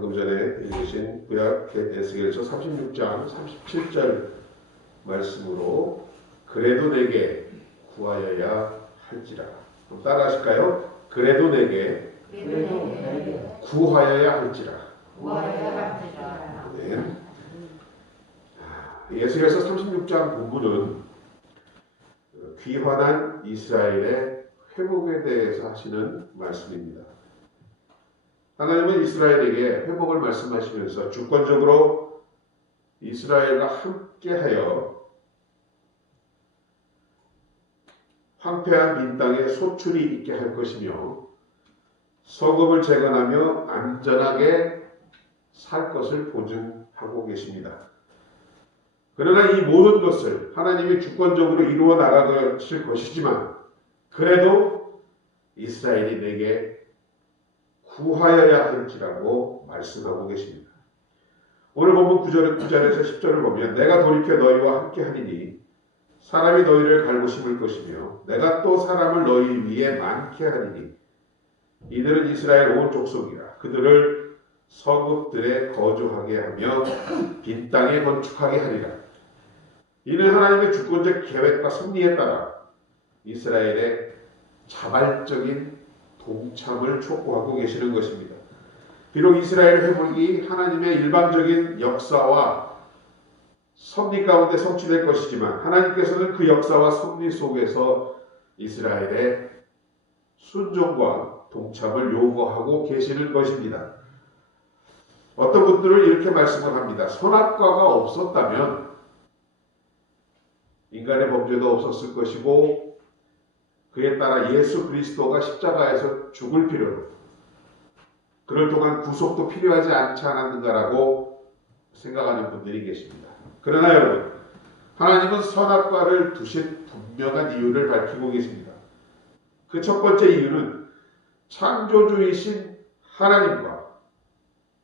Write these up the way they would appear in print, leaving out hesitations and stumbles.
방금 전에 읽으신 구약 에스겔서 36장 37절 말씀으로 그래도 내게 구하여야 할지라. 그럼 따라 하실까요? 그래도 내게 구하여야 할지라. 네. 에스겔서 36장 본문은 귀환한 이스라엘의 회복에 대해서 하시는 말씀입니다. 하나님은 이스라엘에게 회복을 말씀하시면서 주권적으로 이스라엘과 함께하여 황폐한 빈 땅에 소출이 있게 할 것이며 소금을 재건하며 안전하게 살 것을 보증하고 계십니다. 그러나 이 모든 것을 하나님이 주권적으로 이루어 나가실 것이지만 그래도 이스라엘이 내게 구하여야 할지라고 말씀하고 계십니다. 오늘 본문 9절에서 10절을 보면 내가 돌이켜 너희와 함께 하리니 사람이 너희를 갈고 심을 것이며 내가 또 사람을 너희 위에 많게 하리니 이들은 이스라엘 온 족속이라. 그들을 서국들에 거주하게 하며 빈 땅에 건축하게 하리라. 이는 하나님의 주권적 계획과 섭리에 따라 이스라엘의 자발적인 동참을 촉구하고 계시는 것입니다. 비록 이스라엘 회복이 하나님의 일방적인 역사와 섭리 가운데 성취될 것이지만 하나님께서는 그 역사와 섭리 속에서 이스라엘의 순종과 동참을 요구하고 계시는 것입니다. 어떤 분들은 이렇게 말씀을 합니다. 선악과가 없었다면 인간의 범죄도 없었을 것이고 그에 따라 예수 그리스도가 십자가에서 죽을 필요도 그럴 동안 구속도 필요하지 않지 않았는가라고 생각하는 분들이 계십니다. 그러나 여러분, 하나님은 선악과를 두신 분명한 이유를 밝히고 계십니다. 그 첫 번째 이유는 창조주이신 하나님과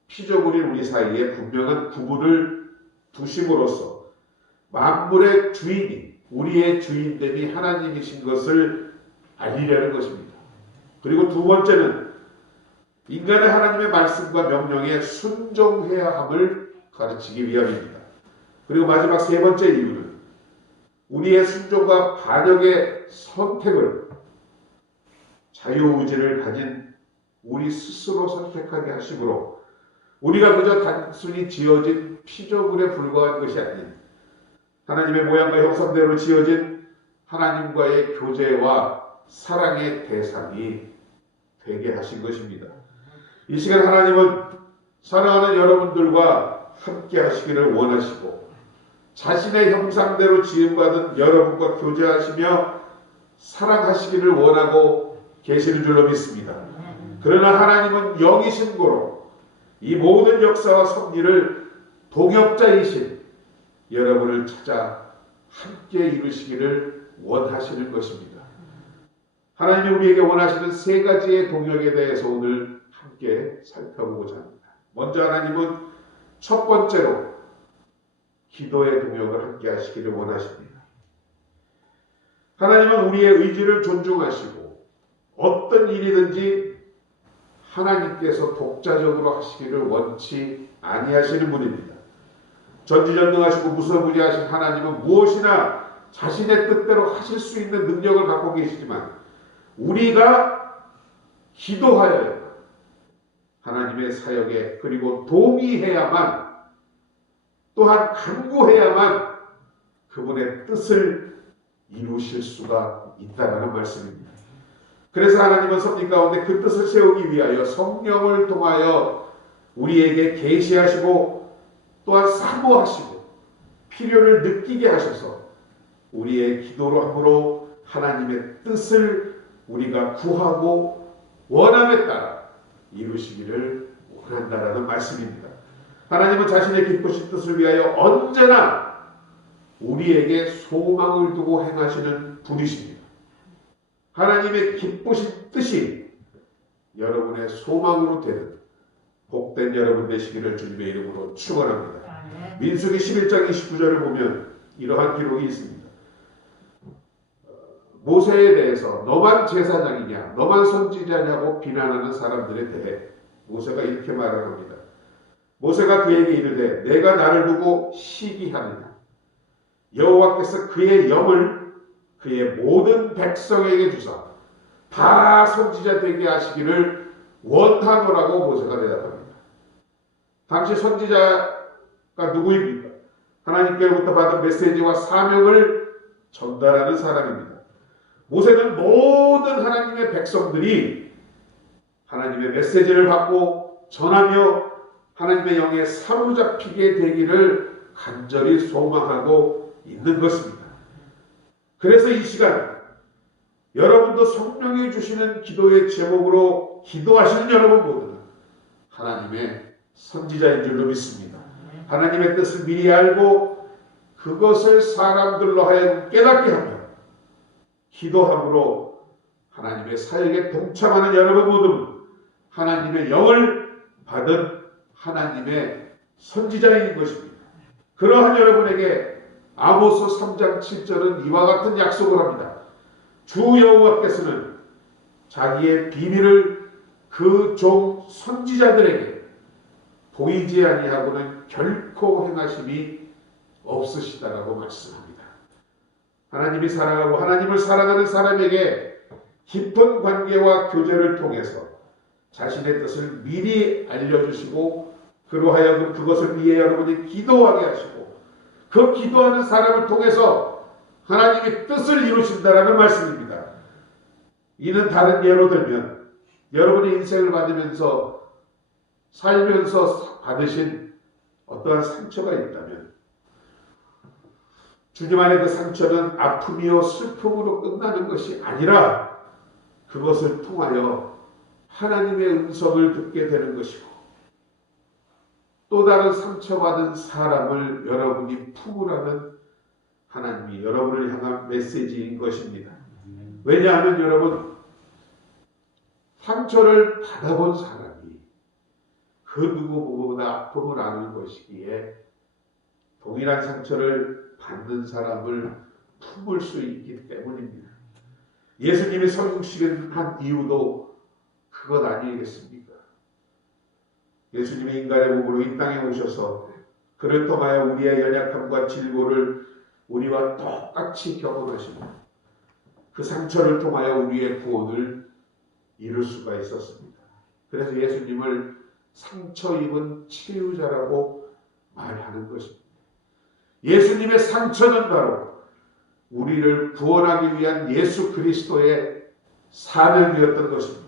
피조물인 우리 사이에 분명한 구분을 두심으로써 만물의 주인이 우리의 주인됨이 하나님이신 것을 알리려는 것입니다. 그리고 두 번째는 인간의 하나님의 말씀과 명령에 순종해야 함을 가르치기 위함입니다. 그리고 마지막 세 번째 이유는 우리의 순종과 반역의 선택을 자유의지를 가진 우리 스스로 선택하게 하심으로 우리가 그저 단순히 지어진 피조물에 불과한 것이 아닌 하나님의 모양과 형상대로 지어진 하나님과의 교제와 사랑의 대상이 되게 하신 것입니다. 이 시간 하나님은 사랑하는 여러분들과 함께 하시기를 원하시고 자신의 형상대로 지음받은 여러분과 교제하시며 사랑하시기를 원하고 계시는 줄로 믿습니다. 그러나 하나님은 영이신 고로 이 모든 역사와 섭리를 동역자이신 여러분을 찾아 함께 이루시기를 원하시는 것입니다. 하나님이 우리에게 원하시는 세 가지의 동역에 대해서 오늘 함께 살펴보고자 합니다. 먼저 하나님은 첫 번째로 기도의 동역을 함께 하시기를 원하십니다. 하나님은 우리의 의지를 존중하시고 어떤 일이든지 하나님께서 독자적으로 하시기를 원치 아니하시는 분입니다. 전지전능하시고 무서무리하신 하나님은 무엇이나 자신의 뜻대로 하실 수 있는 능력을 갖고 계시지만 우리가 기도하여 하나님의 사역에 그리고 동의해야만 또한 간구해야만 그분의 뜻을 이루실 수가 있다는 말씀입니다. 그래서 하나님은 섭리 가운데 그 뜻을 세우기 위하여 성령을 통하여 우리에게 계시하시고 또한 사모하시고 필요를 느끼게 하셔서 우리의 기도로 함으로 하나님의 뜻을 우리가 구하고 원함에 따라 이루시기를 원한다라는 말씀입니다. 하나님은 자신의 기쁘신 뜻을 위하여 언제나 우리에게 소망을 두고 행하시는 분이십니다. 하나님의 기쁘신 뜻이 여러분의 소망으로 되는 복된 여러분 되시기를 주님의 이름으로 축원합니다. 민수기 11장 29절을 보면 이러한 기록이 있습니다. 모세에 대해서 너만 제사장이냐 너만 선지자냐고 비난하는 사람들에 대해 모세가 이렇게 말을 합니다. 모세가 그에게 이르되 내가 나를 두고 시기하느냐. 여호와께서 그의 영을 그의 모든 백성에게 주사 다 선지자 되게 하시기를 원하노라고 모세가 대답합니다. 당시 선지자가 누구입니까? 하나님께로부터 받은 메시지와 사명을 전달하는 사람입니다. 모세는 모든 하나님의 백성들이 하나님의 메시지를 받고 전하며 하나님의 영에 사로잡히게 되기를 간절히 소망하고 있는 것입니다. 그래서 이 시간 여러분도 성령이 주시는 기도의 제목으로 기도하시는 여러분 모두는 하나님의 선지자인 줄로 믿습니다. 하나님의 뜻을 미리 알고 그것을 사람들로 하여금 깨닫게 하며 기도함으로 하나님의 사역에 동참하는 여러분 모두는 하나님의 영을 받은 하나님의 선지자인 것입니다. 그러한 여러분에게 아모스 3장 7절은 이와 같은 약속을 합니다. 주 여호와께서는 자기의 비밀을 그 종 선지자들에게 보이지 아니하고는 결코 행하심이 없으시다라고 말씀합니다. 하나님이 사랑하고 하나님을 사랑하는 사람에게 깊은 관계와 교제를 통해서 자신의 뜻을 미리 알려주시고 그로 하여금 그것을 위해 여러분이 기도하게 하시고 그 기도하는 사람을 통해서 하나님의 뜻을 이루신다라는 말씀입니다. 이는 다른 예로 들면 여러분의 인생을 받으면서 살면서 받으신 어떠한 상처가 있다면 주님 안에 그 상처는 아픔이요 슬픔으로 끝나는 것이 아니라 그것을 통하여 하나님의 음성을 듣게 되는 것이고 또 다른 상처받은 사람을 여러분이 품으라는 하나님이 여러분을 향한 메시지인 것입니다. 왜냐하면 여러분 상처를 받아본 사람이 그 누구보다 아픔을 아는 것이기에 동일한 상처를 받는 사람을 품을 수 있기 때문입니다. 예수님이 성육신한 이유도 그것 아니겠습니까? 예수님이 인간의 몸으로 이 땅에 오셔서 그를 통하여 우리의 연약함과 질고를 우리와 똑같이 경험하시고 그 상처를 통하여 우리의 구원을 이룰 수가 있었습니다. 그래서 예수님을 상처 입은 치유자라고 말하는 것입니다. 예수님의 상처는 바로 우리를 구원하기 위한 예수 그리스도의 사명이었던 것입니다.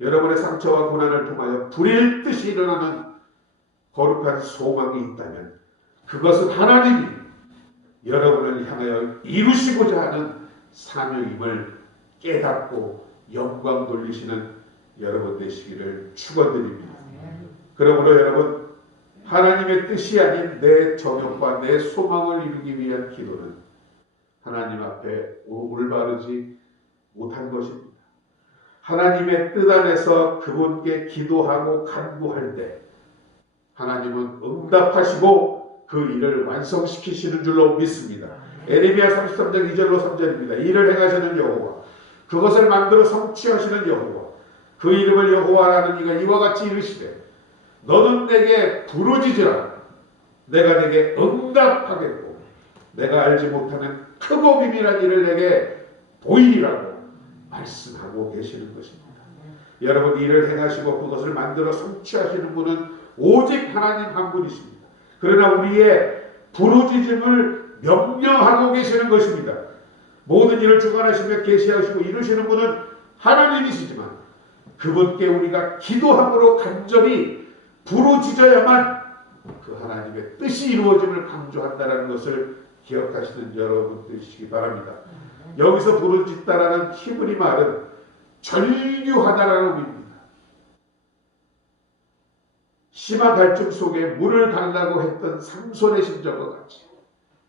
여러분의 상처와 고난을 통하여 불일 듯이 일어나는 거룩한 소망이 있다면 그것은 하나님이 여러분을 향하여 이루시고자 하는 사명임을 깨닫고 영광 돌리시는 여러분 되시기를 축원드립니다. 그러므로 여러분 하나님의 뜻이 아닌 내 정욕과 내 소망을 이루기 위한 기도는 하나님 앞에 올바르지 못한 것입니다. 하나님의 뜻 안에서 그분께 기도하고 간구할 때 하나님은 응답하시고 그 일을 완성시키시는 줄로 믿습니다. 에레미야 33장 2절로 3절입니다. 이를 행하시는 여호와 그것을 만들어 성취하시는 여호와 그 이름을 여호와라는 이가 이와 같이 이르시되 너는 내게 부르짖으라 내가 내게 응답하겠고 내가 알지 못하는 크고 비밀한 일을 내게 보이리라고 말씀하고 계시는 것입니다. 여러분 일을 행하시고 그것을 만들어 성취하시는 분은 오직 하나님 한 분이십니다. 그러나 우리의 부르짖음을 명령하고 계시는 것입니다. 모든 일을 주관하시며 계시하시고 이루시는 분은 하나님이시지만 그분께 우리가 기도함으로 간절히 부르짖어야만 그 하나님의 뜻이 이루어짐을 강조한다는 것을 기억하시는 여러분 되시기 바랍니다. 여기서 부르짖다라는 히브리 말은 절규하다라는 의미입니다. 심한 갈증 속에 물을 달라고 했던 삼손의 심정과 같이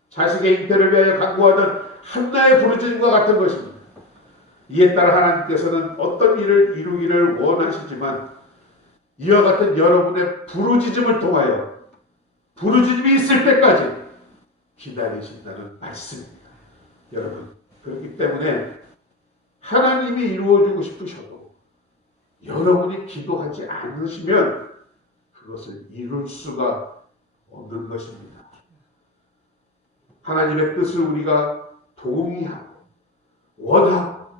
자식의 잉태를 위하여 간구하던 한나의 부르짖음과 같은 것입니다. 이에 따라 하나님께서는 어떤 일을 이루기를 원하시지만 이와 같은 여러분의 부르짖음을 통하여 부르짖음이 있을 때까지 기다리신다는 말씀입니다. 여러분 그렇기 때문에 하나님이 이루어주고 싶으셔도 여러분이 기도하지 않으시면 그것을 이룰 수가 없는 것입니다. 하나님의 뜻을 우리가 동의하고 원하고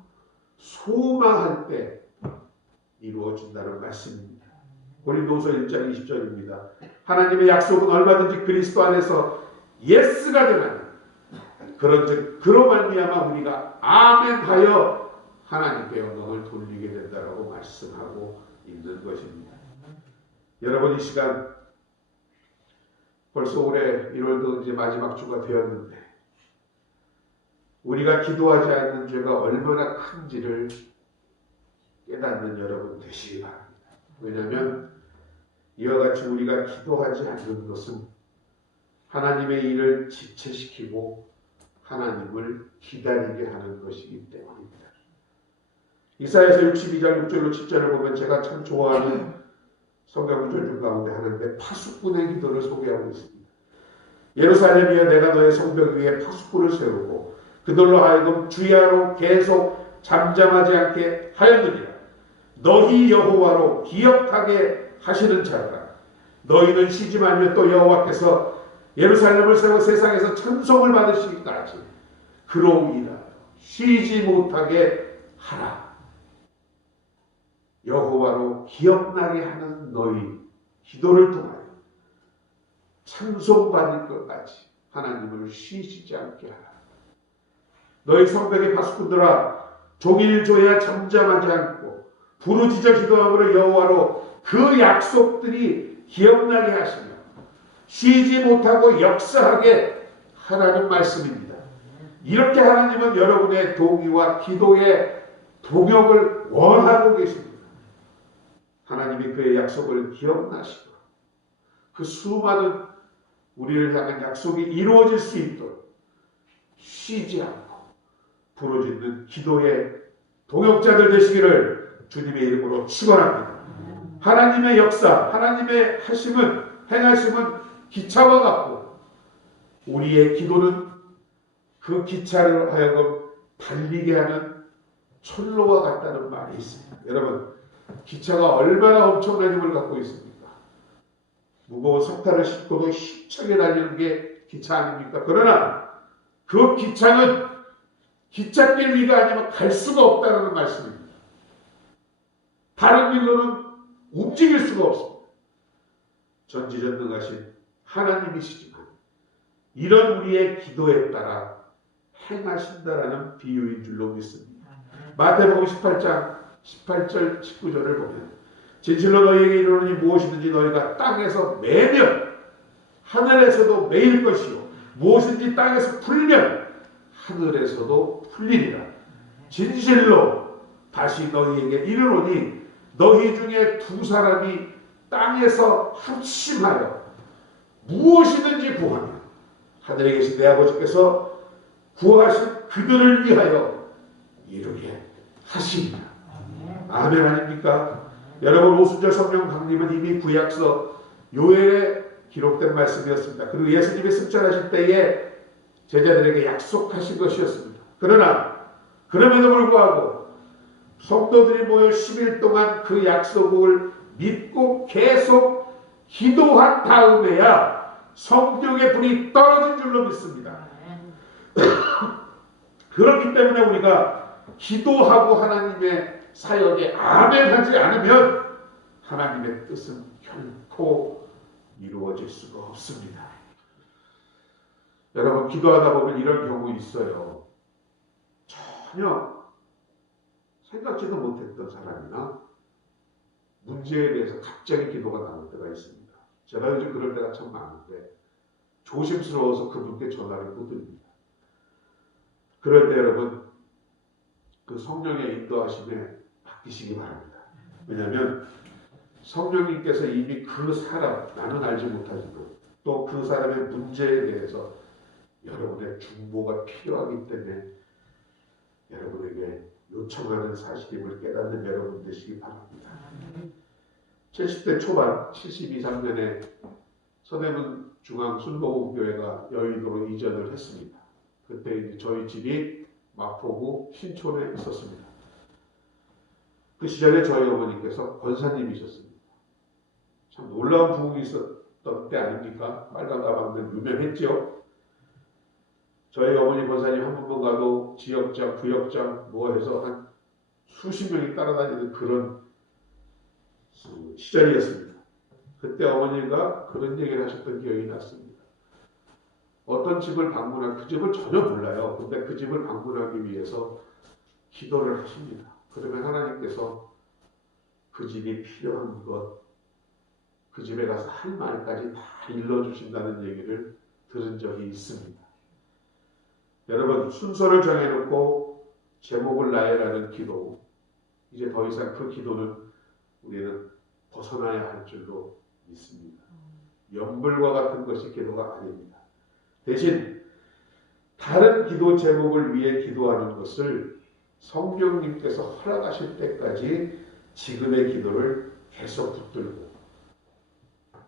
소망할 때 이루어진다는 말씀입니다. 고린도후서 1장 20절입니다. 하나님의 약속은 얼마든지 그리스도 안에서 예스가 되나니 그런즉 그로 말미암아 우리가 아멘하여 하나님께 영광을 돌리게 된다라고 말씀하고 있는 것입니다. 여러분, 이 시간 벌써 올해 1월도 이제 마지막 주가 되었는데 우리가 기도하지 않는 죄가 얼마나 큰지를 깨닫는 여러분 되시기 바랍니다. 왜냐하면 이와 같이 우리가 기도하지 않는 것은 하나님의 일을 지체시키고 하나님을 기다리게 하는 것이기 때문입니다. 이사야서 62장 6절로 7절을 보면 제가 참 좋아하는 성경 구절 중 가운데 하나인데 파수꾼의 기도를 소개하고 있습니다. 예루살렘이여 내가 너의 성벽 위에 파수꾼을 세우고 그들로 하여금 주야로 계속 잠잠하지 않게 하였느니라. 너희 여호와로 기억하게 하시는 자라. 너희는 쉬지 말며 또 여호와께서 예루살렘을 세워 세상에서 천송을 받으시기까지 그로 인하여 쉬지 못하게 하라. 여호와로 기억나게 하는 너희 기도를 통하여 찬송받을 것까지 하나님을 쉬시지 않게 하라. 너희 성벽의 파수꾼들아 종일조야 잠잠하지 않고 부르짖어 기도함으로 여호와로 그 약속들이 기억나게 하시며 쉬지 못하고 역사하게 하라는 말씀입니다. 이렇게 하나님은 여러분의 동의와 기도의 동역을 원하고 계십니다. 하나님이 그의 약속을 기억나시고 그 수많은 우리를 향한 약속이 이루어질 수 있도록 쉬지 않고 부르짖는 기도의 동역자들 되시기를 주님의 이름으로 축원합니다. 하나님의 역사, 하나님의 하심은 행하심은 기차와 같고 우리의 기도는 그 기차를 하여금 달리게 하는 철로와 같다는 말이 있습니다. 여러분, 기차가 얼마나 엄청난 힘을 갖고 있습니까? 무거운 석탄을 싣고도 힘차게 달리는 게 기차 아닙니까? 그러나 그 기차는 기찻길 위가 아니면 갈 수가 없다는 말씀입니다. 다른 길로는 움직일 수가 없습니다. 전지전능하신 하나님이시지만 이런 우리의 기도에 따라 행하신다라는 비유인 줄로 믿습니다. 마태복음 18장 18절 19절을 보면 진실로 너희에게 이르노니 무엇이든지 너희가 땅에서 매면 하늘에서도 매일 것이요 무엇인지 땅에서 풀면 하늘에서도 풀리리라. 진실로 다시 너희에게 이르노니 너희 중에 두 사람이 땅에서 합심하여 무엇이든지 구하면 하늘에 계신 내 아버지께서 구하신 그들을 위하여 이루게 하시리라. 아멘 아닙니까? 여러분, 오순절 성령 강림은 이미 구약서 요엘에 기록된 말씀이었습니다. 그리고 예수님이 승천하실 때에 제자들에게 약속하신 것이었습니다. 그러나 그럼에도 불구하고 성도들이 모여 10일 동안 그 약속을 믿고 계속 기도한 다음에야 성령의 불이 떨어진 줄로 믿습니다. 그렇기 때문에 우리가 기도하고 하나님의 사역에 아멘하지 않으면 하나님의 뜻은 결코 이루어질 수가 없습니다. 여러분, 기도하다 보면 이런 경우 있어요. 전혀 생각지도 못했던 사람이나 문제에 대해서 갑자기 기도가 나올 때가 있습니다. 제가 요즘 그럴 때가 참 많은데 조심스러워서 그분께 전화를 못 드립니다. 그럴 때 여러분, 그 성령의 인도하심에 맡기시기 바랍니다. 왜냐하면 성령님께서 이미 그 사람, 나는 알지 못하지만 또 그 사람의 문제에 대해서 여러분의 중보가 필요하기 때문에 여러분에게 요청하는 사실임을 깨닫는 여러분 되시기 바랍니다. 70대 초반 72, 3년에 서대문 중앙순복음교회가 여의도로 이전을 했습니다. 그때 이제 저희 집이 마포구 신촌에 있었습니다. 그 시절에 저희 어머니께서 권사님이셨습니다. 참 놀라운 부흥이 있었던 때 아닙니까? 빨간 가방들 유명했죠. 저희 어머니 권사님 한 번만 가도 지역장, 부역장 뭐 해서 한 수십 명이 따라다니는 그런 시절이었습니다. 그때 어머니가 그런 얘기를 하셨던 기억이 났습니다. 어떤 집을 그 집을 전혀 몰라요. 근데 그 집을 방문하기 위해서 기도를 하십니다. 그러면 하나님께서 그 집이 필요한 것, 그 집에 가서 할 말까지 다 일러주신다는 얘기를 들은 적이 있습니다. 여러분, 순서를 정해놓고 제목을 나열하는 기도, 이제 더 이상 그 기도는 우리는 벗어나야 할 줄로 믿습니다. 연불과 같은 것이 기도가 아닙니다. 대신 다른 기도 제목을 위해 기도하는 것을 성령님께서 허락하실 때까지 지금의 기도를 계속 붙들고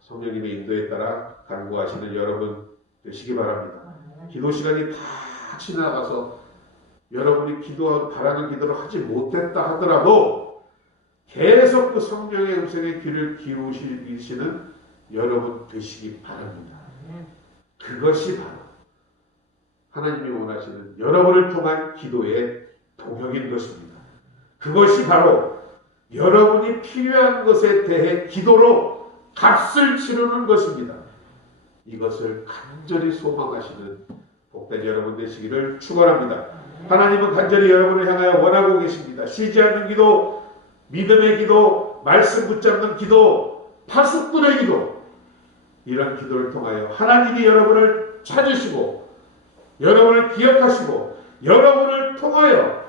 성령님의 인도에 따라 간구하시는 여러분 되시기 바랍니다. 기도 시간이 다 지나가서 여러분이 바라는 기도를 하지 못했다 하더라도 계속 그 성령의 음성에 귀를 기울이시는 여러분 되시기 바랍니다. 그것이 바로 하나님이 원하시는 여러분을 통한 기도의 동역인 것입니다. 그것이 바로 여러분이 필요한 것에 대해 기도로 값을 치르는 것입니다. 이것을 간절히 소망하시는 복된 여러분 되시기를 축원합니다. 하나님은 간절히 여러분을 향하여 원하고 계십니다. 쉬지 않는 기도, 믿음의 기도, 말씀 붙잡는 기도, 파수꾼의 기도, 이런 기도를 통하여 하나님이 여러분을 찾으시고 여러분을 기억하시고 여러분을 통하여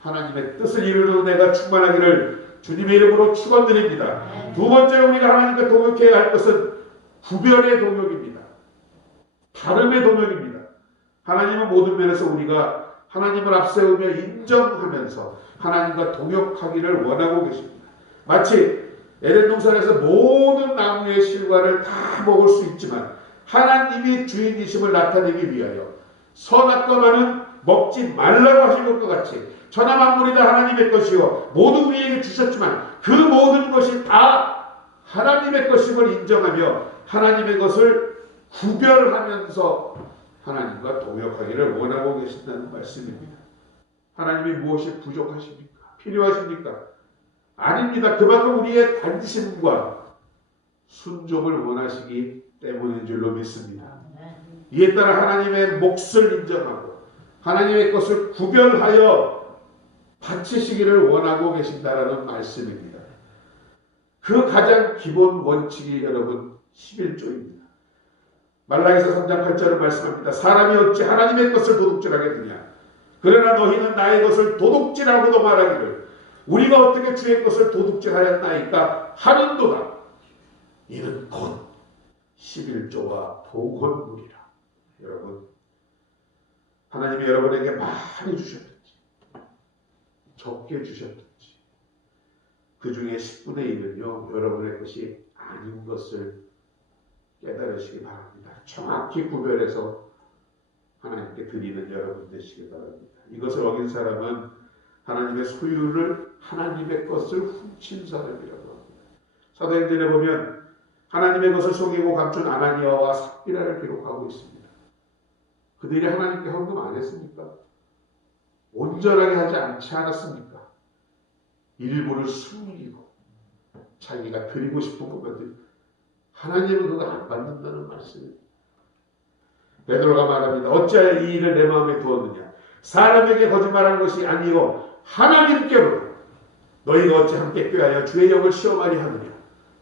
하나님의 뜻을 이루는 은혜가 충만하기를 주님의 이름으로 축원드립니다. 두 번째로 우리가 하나님과 동역해야 할 것은 구별의 동역입니다. 다름의 동역입니다. 하나님은 모든 면에서 우리가 하나님을 앞세우며 인정하면서 하나님과 동역하기를 원하고 계십니다. 마치 에덴 동산에서 모든 나무의 실과를 다 먹을 수 있지만 하나님이 주인이심을 나타내기 위하여 선악과 과는 먹지 말라고 하신 것과 같이 천하 만물이 다 하나님의 것이요 모두 우리에게 주셨지만 그 모든 것이 다 하나님의 것임을 인정하며 하나님의 것을 구별하면서 하나님과 동역하기를 원하고 계신다는 말씀입니다. 하나님이 무엇이 부족하십니까? 필요하십니까? 아닙니다. 그만큼 우리의 관심과 순종을 원하시기 때문인 줄로 믿습니다. 이에 따라 하나님의 몫을 인정하고 하나님의 것을 구별하여 바치시기를 원하고 계신다라는 말씀입니다. 그 가장 기본 원칙이 여러분 11조입니다. 말라기서 3장 8절을 말씀합니다. 사람이 어찌 하나님의 것을 도둑질하겠느냐. 그러나 너희는 나의 것을 도둑질하고도 말하기를 우리가 어떻게 주의 것을 도둑질하였나이까 하는도다. 이는 곧 11조와 복원물이라. 여러분, 하나님이 여러분에게 많이 주셨든지 적게 주셨든지 그 중에 10분의 1은요 여러분의 것이 아닌 것을 깨달으시기 바랍니다. 정확히 구별해서 하나님께 드리는 여러분 되시기 바랍니다. 이것을 어긴 사람은 하나님의 소유를 하나님의 것을 훔친 사람이라고 합니다. 사도행전에 보면 하나님의 것을 속이고 감춘 아나니아와 삽비라를 기록하고 있습니다. 그들이 하나님께 헌금 안 했습니까? 온전하게 하지 않지 않았습니까? 일부를 숨기고 자기가 드리고 싶은 것만 드리고 하나님은 그거 안 받는다는 말씀입니다. 베드로가 말합니다. 어찌하여 이 일을 내 마음에 두었느냐. 사람에게 거짓말한 것이 아니요 하나님께로 너희가 어찌 함께 꾀하여 주의 영을 시험하려 하느냐.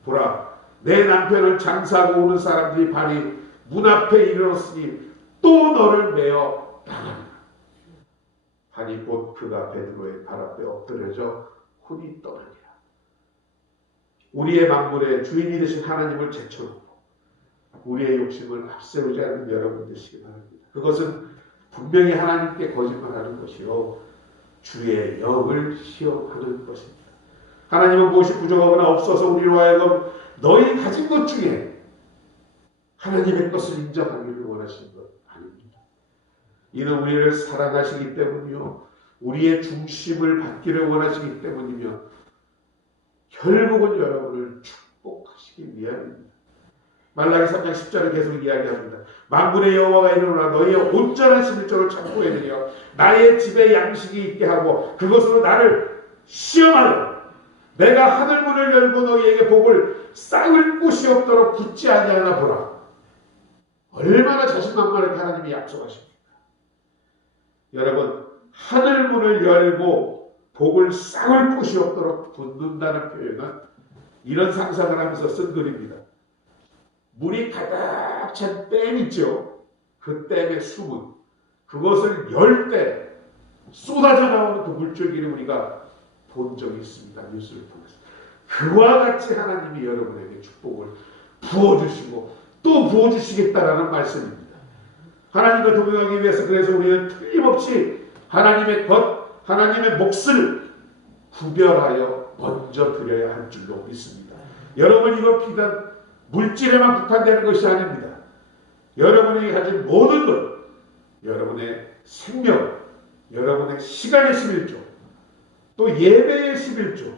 보라 내 남편을 장사하고 오는 사람들이 발이 문 앞에 이르렀으니 또 너를 메어 나가리라. 하니 곧 그가 베드로의 발 앞에 엎드려져 혼이 떠나니라. 우리의 만물의 주인이 되신 하나님을 제쳐놓고 우리의 욕심을 앞세우지 않는 여러분 되시기 바랍니다. 그것은 분명히 하나님께 거짓말하는 것이요 주의 영을 시험하는 것입니다. 하나님은 무엇이 부족하거나 없어서 우리로 하여금 너희 가진 것 중에 하나님의 것을 인정하기를 원하시는 것 아닙니다. 이는 우리를 사랑하시기 때문이요 우리의 중심을 받기를 원하시기 때문이며 결국은 여러분을 축복하시고 하시기 위함입니다. 말라기 3장 10절을 계속 이야기합니다. 만군의 여호와가 이르노라 너희의 온전한 11조를 창고에 들여 나의 집에 양식이 있게 하고 그것으로 나를 시험하여 내가 하늘문을 열고 너희에게 복을 쌓을 곳이 없도록 붙지 아니하나 보라. 얼마나 자신만만하게 하나님이 약속하십니까? 여러분, 하늘문을 열고 복을 쌓을 곳이 없도록 붙는다는 표현은 이런 상상을 하면서 쓴 글입니다. 물이 가득 찬 댐 있죠. 그 댐의 수문, 그것을 열 때 쏟아져 나오는 그 물줄기를 우리가 본 적이 있습니다. 뉴스를 통해서. 그와 같이 하나님이 여러분에게 축복을 부어주시고 또 부어주시겠다라는 말씀입니다. 하나님과 동행하기 위해서 그래서 우리는 틀림없이 하나님의 것, 하나님의 몫을 구별하여 먼저 드려야 할 줄로 믿습니다. 여러분, 이건 비단 물질에만 국한되는 것이 아닙니다. 여러분이 가진 모든 것, 여러분의 생명, 여러분의 시간의 11조, 또 예배의 11조,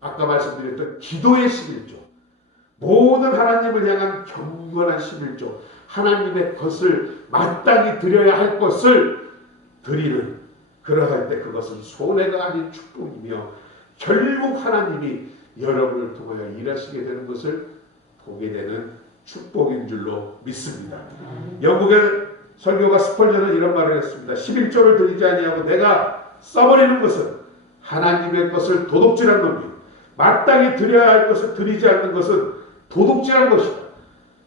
아까 말씀드렸던 기도의 11조, 모든 하나님을 향한 경건한 11조, 하나님의 것을 마땅히 드려야 할 것을 드리는, 그러할 때 그것은 손해가 아닌 축복이며 결국 하나님이 여러분을 통하여 일하시게 되는 것을 보게 되는 축복인 줄로 믿습니다. 영국의 설교가 스펄전은 이런 말을 했습니다. 11조를 드리지 아니하고 내가 써버리는 것은 하나님의 것을 도둑질한 놈이요, 마땅히 드려야 할 것을 드리지 않는 것은 도둑질한 것이다.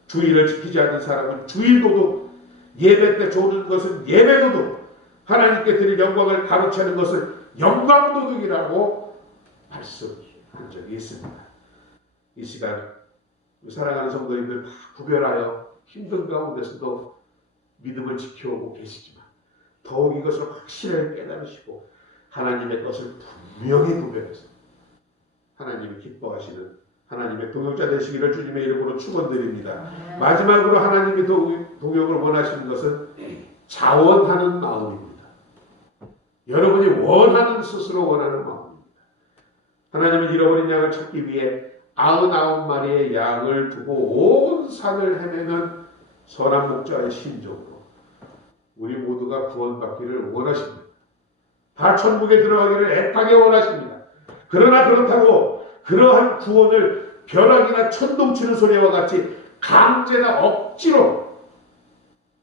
주의를 지키지 않는 사람은 주의 도둑, 예배 때 조는 것은 예배 도둑, 하나님께 드릴 영광을 가로채는 것은 영광 도둑이라고 말씀한 적이 있습니다. 이 시간 사랑하는 성도님들 다 구별하여 힘든 가운데서도 믿음을 지켜오고 계시지만 더욱 이것을 확실하게 깨달으시고 하나님의 것을 분명히 구별해서 하나님이 기뻐하시는 하나님의 동역자 되시기를 주님의 이름으로 축원드립니다. 마지막으로 하나님이 동역을 원하시는 것은 자원하는 마음입니다. 여러분이 원하는, 스스로 원하는 마음입니다. 하나님은 잃어버린 양을 찾기 위해 99마리의 양을 두고 온 산을 헤매는 선한 목자의 심정으로 우리 모두가 구원받기를 원하십니다. 다 천국에 들어가기를 애타게 원하십니다. 그러나 그렇다고 그러한 구원을 벼락이나 천둥치는 소리와 같이 강제나 억지로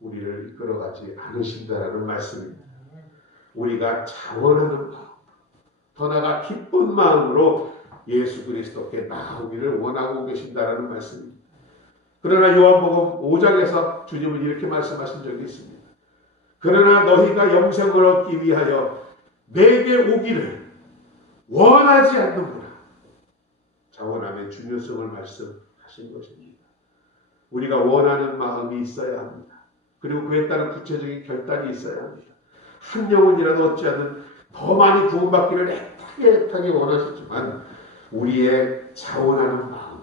우리를 이끌어가지 않으신다라는 말씀입니다. 우리가 자원하는 마음, 더 나아가 기쁜 마음으로 예수 그리스도께 나오기를 원하고 계신다라는 말씀입니다. 그러나 요한복음 5장에서 주님은 이렇게 말씀하신 적이 있습니다. 그러나 너희가 영생을 얻기 위하여 내게 오기를 원하지 않는구나. 자원함의 중요성을 말씀하신 것입니다. 우리가 원하는 마음이 있어야 합니다. 그리고 그에 따른 구체적인 결단이 있어야 합니다. 한 영혼이라도 얻지 않는 더 많이 구원받기를 애타게 원하시지만 우리의 자원하는 마음,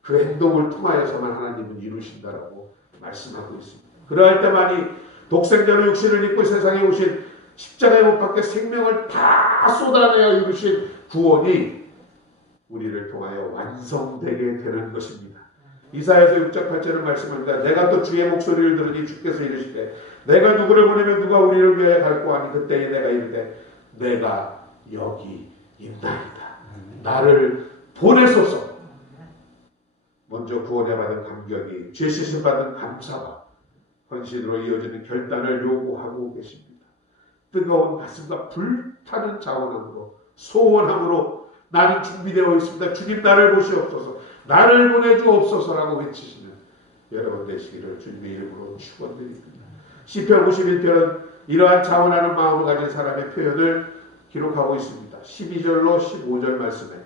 그 행동을 통하여서만 하나님은 이루신다라고 말씀하고 있습니다. 그러할 때만이 독생자로 육신을 입고 세상에 오신 십자가에 못 박혀 생명을 다 쏟아내어 이루신 구원이 우리를 통하여 완성되게 되는 것입니다. 이사야서 6장 8절은 말씀합니다. 내가 또 주의 목소리를 들으니 주께서 이르시되 내가 누구를 보내면 누가 우리를 위하여 갈고 하니 그때에 내가 이르되 내가 여기 있나이다. 나를 보내소서. 먼저 구원해 받은 감격이 죄 씻음 받은 감사와 헌신으로 이어지는 결단을 요구하고 계십니다. 뜨거운 가슴과 불타는 자원함으로, 소원함으로 나는 준비되어 있습니다. 주님 나를 보시옵소서, 나를 보내주옵소서라고 외치시는 여러분 되시기를 주님의 이름으로 축원드립니다. 시편 51편은 이러한 자원하는 마음을 가진 사람의 표현을 기록하고 있습니다. 12절로 15절 말씀에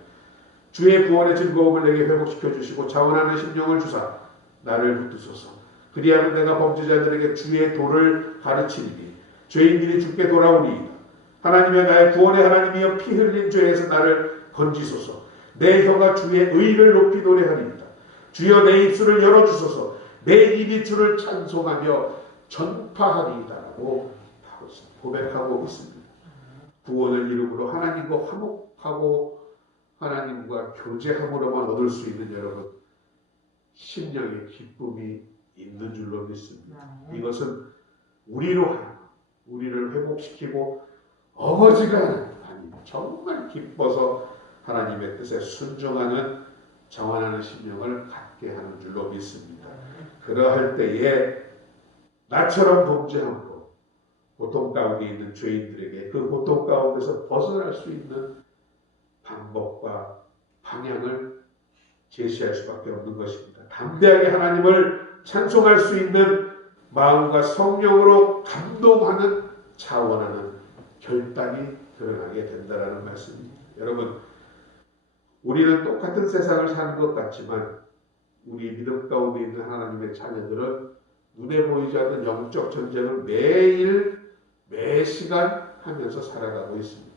주의 구원의 즐거움을 내게 회복시켜 주시고 자원하는 심령을 주사 나를 붙드소서. 그리하면 내가 범죄자들에게 주의 도를 가르치리니 죄인들이 주께 돌아오리이다. 하나님의 나의 구원의 하나님이여 피 흘린 죄에서 나를 건지소서. 내 혀가 주의 의를 높이 노래하리이다. 주여 내 입술을 열어주소서. 내 입이 주를 찬송하며 전파하리이다라고 고백하고 있습니다. 구원을 이름으로 하나님과 화목하고 하나님과 교제함으로만 얻을 수 있는 여러분 심령의 기쁨이 있는 줄로 믿습니다. 이것은 우리로 하여금 우리를 회복시키고 어거지가 아닌 정말 기뻐서 하나님의 뜻에 순종하는 정환하는 심령을 갖게 하는 줄로 믿습니다. 그러할 때에 나처럼 범죄하고 고통 가운데 있는 죄인들에게 그 고통 가운데서 벗어날 수 있는 방법과 방향을 제시할 수밖에 없는 것입니다. 담대하게 하나님을 찬송할 수 있는 마음과 성령으로 감동하는 차원하는 결단이 드러나게 된다는 말씀입니다. 여러분, 우리는 똑같은 세상을 사는 것 같지만 우리 믿음 가운데 있는 하나님의 자녀들은 눈에 보이지 않는 영적 전쟁을 매일 매시간 하면서 살아가고 있습니다.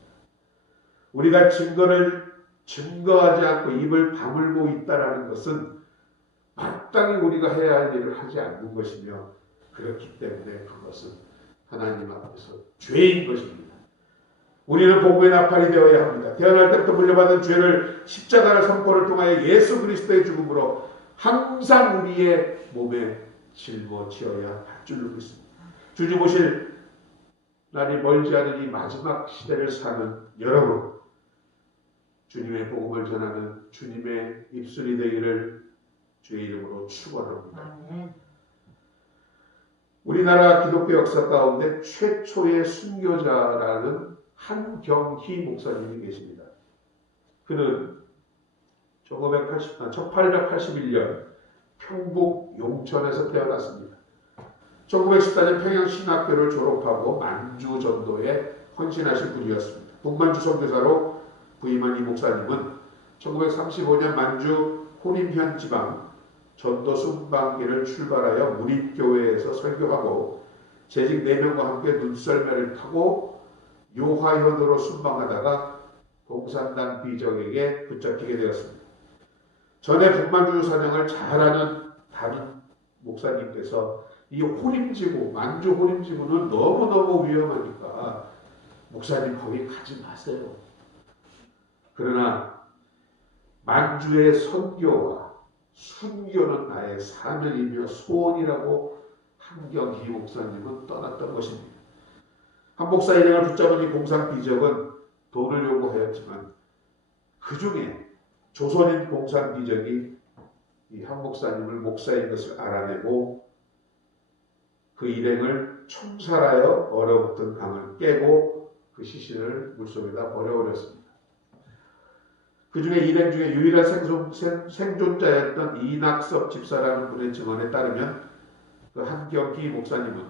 우리가 증거를 증거하지 않고 입을 다물고 있다는 것은 마땅히 우리가 해야 할 일을 하지 않는 것이며 그렇기 때문에 그것은 하나님 앞에서 죄인 것입니다. 우리는 복음의 나팔이 되어야 합니다. 태어날 때부터 물려받은 죄를 십자가를 선포를 통하여 예수 그리스도의 죽음으로 항상 우리의 몸에 짊어지어야 할 줄로 믿습니다. 주님 오실 날이 멀지 않은 이 마지막 시대를 사는 여러분, 주님의 복음을 전하는 주님의 입술이 되기를 주의 이름으로 축원합니다. 우리나라 기독교 역사 가운데 최초의 순교자라는 한경희 목사님이 계십니다. 그는 1881년 평북 용천에서 태어났습니다. 1914년 평양신학교를 졸업하고 만주 전도에 헌신하신 분이었습니다. 북만주 선교사로 부임한 이 목사님은 1935년 만주 호림현 지방 전도 순방기를 출발하여 무립교회에서 설교하고 재직 4명과 함께 눈썰매를 타고 요하현으로 순방하다가 공산당 비적에게 붙잡히게 되었습니다. 전에 북만주 사명을 잘 아는 다른 목사님께서 이 호림지구, 만주 호림지구는 너무너무 위험하니까 목사님 거기 가지 마세요. 그러나 만주의 선교와 순교는 나의 사명이며 소원이라고 한경희 목사님은 떠났던 것입니다. 한 목사 일행을 붙잡은 이 공산 비적은 돈을 요구하였지만 그 중에 조선인 공산 비적이 이 한 목사님을 목사인 것을 알아내고 그 일행을 총살하여 얼어붙은 강을 깨고 그 시신을 물속에다 버려버렸습니다. 그 중에 일행 중에 유일한 생존자였던 이낙섭 집사라는 분의 증언에 따르면 그 한경희 목사님은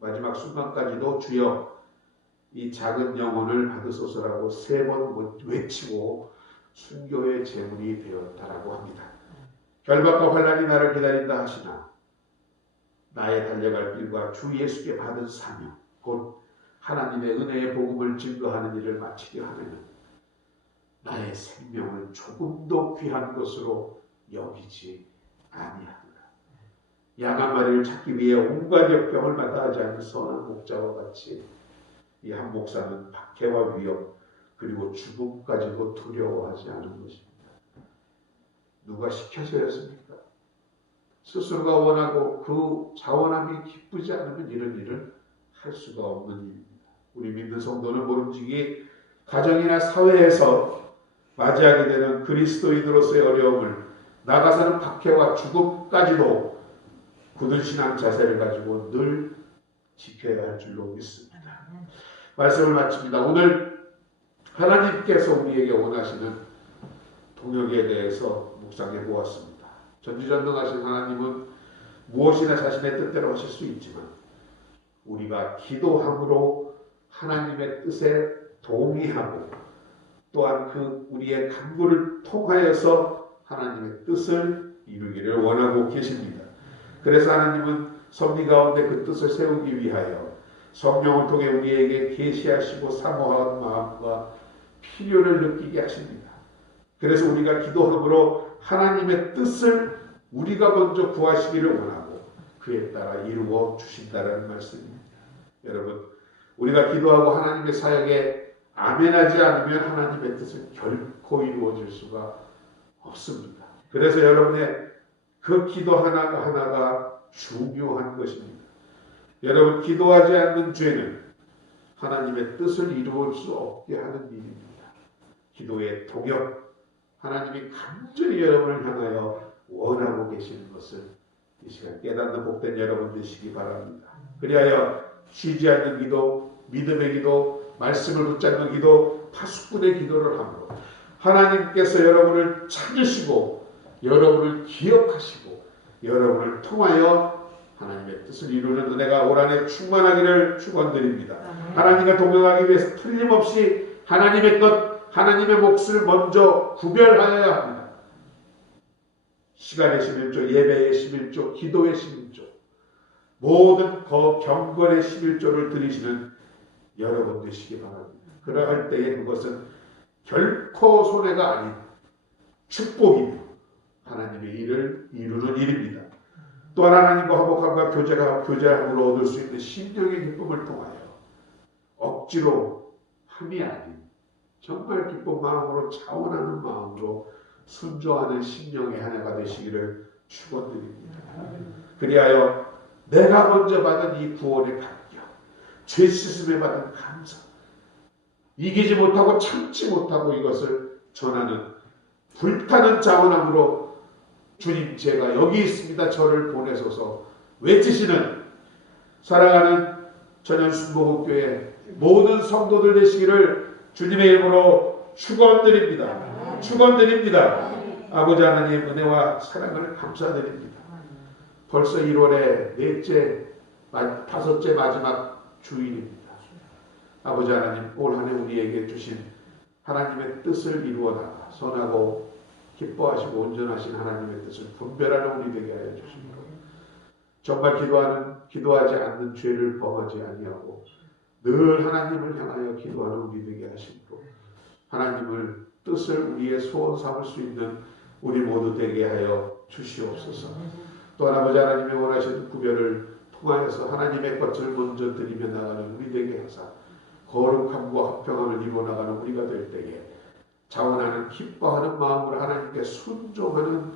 마지막 순간까지도 주여 이 작은 영혼을 받으소서라고 3번 외치고 순교의 제물이 되었다라고 합니다. 결박과 환난이 나를 기다린다 하시나 나의 달려갈 길과 주 예수께 받은 사명 곧 하나님의 은혜의 복음을 증거하는 일을 마치려 하면 나의 생명을 조금도 귀한 것으로 여기지 아니하리라. 양 한 마리를 찾기 위해 온갖 역경을 마다하지 않는 선한 목자와 같이 이 한 목사는 박해와 위협 그리고 죽음까지도 두려워하지 않은 것입니다. 누가 시켜서였습니까? 스스로가 원하고 그 자원함이 기쁘지 않으면 이런 일을 할 수가 없는 일입니다. 우리 믿는 성도는 모름지기 가정이나 사회에서 맞이하게 되는 그리스도인으로서의 어려움을 나가서는 박해와 죽음까지도 굳은 신앙 자세를 가지고 늘 지켜야 할 줄로 믿습니다. 말씀을 마칩니다. 오늘 하나님께서 우리에게 원하시는 동역에 대해서 묵상해 보았습니다. 전지전능하신 하나님은 무엇이나 자신의 뜻대로 하실 수 있지만 우리가 기도함으로 하나님의 뜻에 동의하고 또한 그 우리의 간구를 통하여서 하나님의 뜻을 이루기를 원하고 계십니다. 그래서 하나님은 섭리 가운데 그 뜻을 세우기 위하여 성령을 통해 우리에게 계시하시고 사모한 마음과 필요를 느끼게 하십니다. 그래서 우리가 기도함으로 하나님의 뜻을 우리가 먼저 구하시기를 원하고 그에 따라 이루어 주신다는 말씀입니다. 여러분, 우리가 기도하고 하나님의 사역에 아멘하지 않으면 하나님의 뜻은 결코 이루어질 수가 없습니다. 그래서 여러분의 그 기도 하나가 하나가 중요한 것입니다. 여러분, 기도하지 않는 죄는 하나님의 뜻을 이루어 수 없게 하는 일입니다. 기도의 동역, 하나님이 간절히 여러분을 향하여 원하고 계시는 것을 이 시간 깨닫는 복된 여러분 되시기 바랍니다. 그리하여 쉬지 않는 기도, 믿음의 기도, 말씀을 붙잡는 기도, 파수꾼의 기도를 함으로 하나님께서 여러분을 찾으시고 여러분을 기억하시고 여러분을 통하여 하나님의 뜻을 이루는 은혜가 올 한해 충만하기를 축원드립니다. 하나님과 동행하기 위해서 틀림없이 하나님의 것, 하나님의 몫을 먼저 구별하여야 합니다. 시간의 11조, 예배의 11조, 기도의 11조, 모든 경건의 11조를 드리시는 여러분 되시기 바랍니다. 그러할 때에 그것은 결코 손해가 아닌 축복이며 하나님의 일을 이루는 일입니다. 또한 하나님과 화목함과 교제함으로 얻을 수 있는 심령의 기쁨을 통하여 억지로 함이 아닌 정말 기쁜 마음으로 자원하는 마음으로 순종하는 심령의 한 해가 되시기를 축원드립니다. 그리하여 내가 먼저 받은 이 구원의 감격, 죄 씻음에 받은 감사, 이기지 못하고 참지 못하고 이것을 전하는 불타는 자원함으로 주님, 제가 여기 있습니다. 저를 보내소서 외치시는 사랑하는 전현순복음교회 모든 성도들 되시기를 주님의 이름으로 축원드립니다. 축원드립니다. 아버지 하나님 은혜와 사랑을 감사드립니다. 벌써 1월의 다섯째 마지막 주일입니다. 아버지 하나님, 올 한 해 우리에게 주신 하나님의 뜻을 이루어 나가 선하고 기뻐하시고 온전하신 하나님의 뜻을 분별하는 우리 되게 하여 주시고, 정말 기도하지 않는 죄를 범하지 아니하고 늘 하나님을 향하여 기도하는 우리 되게 하시고, 하나님을 뜻을 우리의 소원 삼을 수 있는 우리 모두 되게 하여 주시옵소서. 또한 아버지 하나님의 원하시는 구별을 통하여서 하나님의 것을 먼저 드리며 나가는 우리 되게 하사 거룩함과 화평함을 이루어 나가는 우리가 될 때에 자원하는 기뻐하는 마음으로 하나님께 순종하는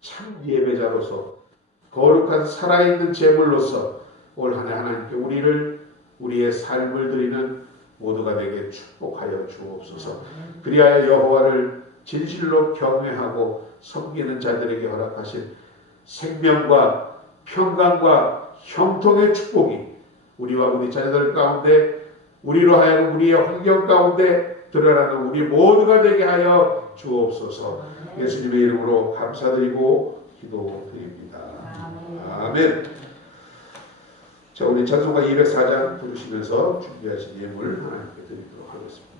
참 예배자로서 거룩한 살아있는 제물로서 올 한 해 하나님께 우리의 삶을 드리는 모두가 되게 축복하여 주옵소서. 그리하여 여호와를 진실로 경외하고 섬기는 자들에게 허락하신 생명과 평강과 형통의 축복이 우리와 우리 자녀들 가운데, 우리로 하여금 우리의 환경 가운데 드러나는 우리 모두가 되게 하여 주옵소서. 예수님의 이름으로 감사드리고 기도드립니다. 아멘. 자, 우리 찬송가 204장 부르시면서 준비하신 예물 하나님께 드리도록 하겠습니다.